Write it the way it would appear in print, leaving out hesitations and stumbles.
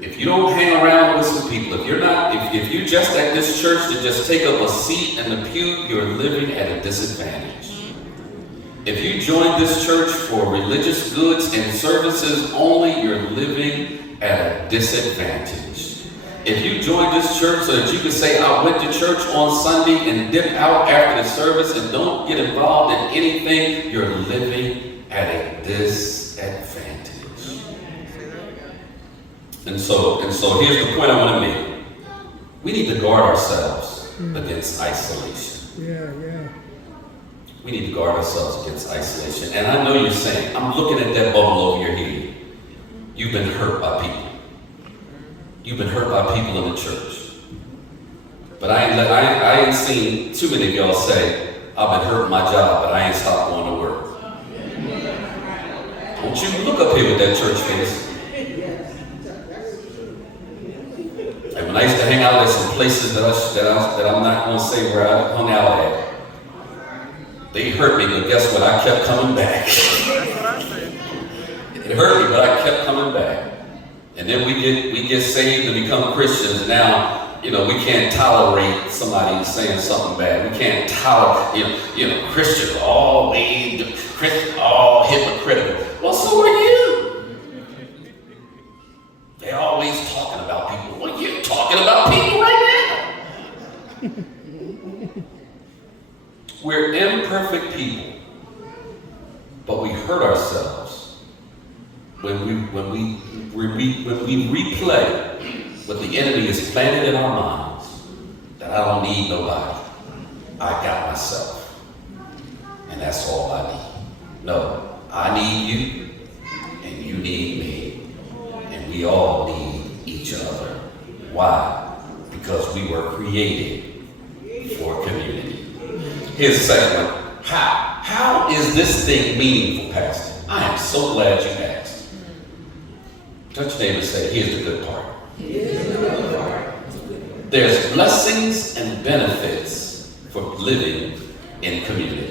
If you don't hang around with some people, if you're just at this church to just take up a seat in the pew, you're living at a disadvantage. If you join this church for religious goods and services only, you're living at a disadvantage. If you join this church so that you can say, I went to church on Sunday and dip out after the service and don't get involved in anything, you're living at a disadvantage. And so here's the point I want to make. We need to guard ourselves against isolation. Yeah. We need to guard ourselves against isolation. And I know you're saying, I'm looking at that bubble over your head. You've been hurt by people. You've been hurt by people in the church. But I ain't seen too many of y'all say, I've been hurt my job, but I ain't stopped going to work. Don't you look up here with that church face. And when I used to hang out at some places that I'm not going to say where I hung out at, they hurt me, but guess what? I kept coming back. It hurt me, but I kept coming back. And then we get saved and become Christians. And now, we can't tolerate somebody saying something bad. We can't tolerate, Christians all hypocritical. Well, so are you. They're always talking about people. Well, you're talking about people right now. We're imperfect people, but we hurt ourselves when we replay what the enemy has planted in our minds, that I don't need nobody. I got myself, and that's all I need. No, I need you, and you need me, and we all need each other. Why? Because we were created for community. Here's the second one. How is this thing meaningful, Pastor? I am so glad you asked. Touch your neighbor and say, here's the good part. There's blessings and benefits for living in community.